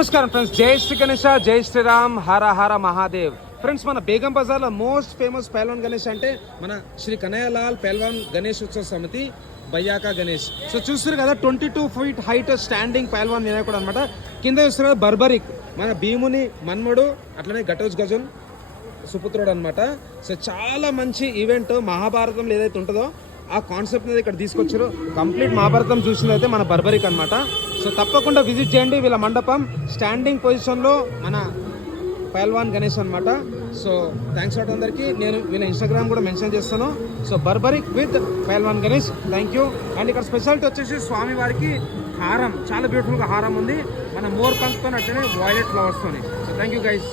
నమస్కారం ఫ్రెండ్స్, జై శ్రీ గణేష, జై శ్రీరామ్, హర హర మహాదేవ్. ఫ్రెండ్స్, మన బేగం బజార్లో మోస్ట్ ఫేమస్ పహల్వాన్ గణేష్ అంటే మన శ్రీ కనయ్యలాల్ పహల్వాన్ గణేష్ ఉత్సవ సమితి బయ్యాకా గణేష్. సో చూస్తారు కదా, 22 feet హైట్ స్టాండింగ్ పహల్వాన్ వినాయకుడు అనమాట. కింద చూస్తారు కదా బర్బరిక్, మన భీముని మన్ముడు, అట్లనే ఘటోజ్ గజన్ సుపుత్రుడు అనమాట. సో చాలా మంచి ఈవెంట్. మహాభారతంలో ఏదైతే ఉంటుందో ఆ కాన్సెప్ట్ అనేది ఇక్కడ తీసుకొచ్చారు. కంప్లీట్ మహాభారతం చూసింది అయితే మన బర్బరిక్ అనమాట. సో తప్పకుండా విజిట్ చేయండి. వీళ్ళ మండపం స్టాండింగ్ పొజిషన్లో మన పహల్వాన్ గణేష్ అనమాట. సో థ్యాంక్స్ ఫర్ అందరికీ. నేను వీళ్ళ ఇన్స్టాగ్రామ్ కూడా మెన్షన్ చేస్తాను. So Barbarik with Pahalwan Ganesh, thank you. And ఇక్కడ స్పెషాలిటీ వచ్చేసి స్వామి వారికి హారం, చాలా బ్యూటిఫుల్గా హారం ఉంది. మన మోర్ పంక్తో అట్లనే వాయిలెట్ ఫ్లవర్స్తోని. So thank you guys.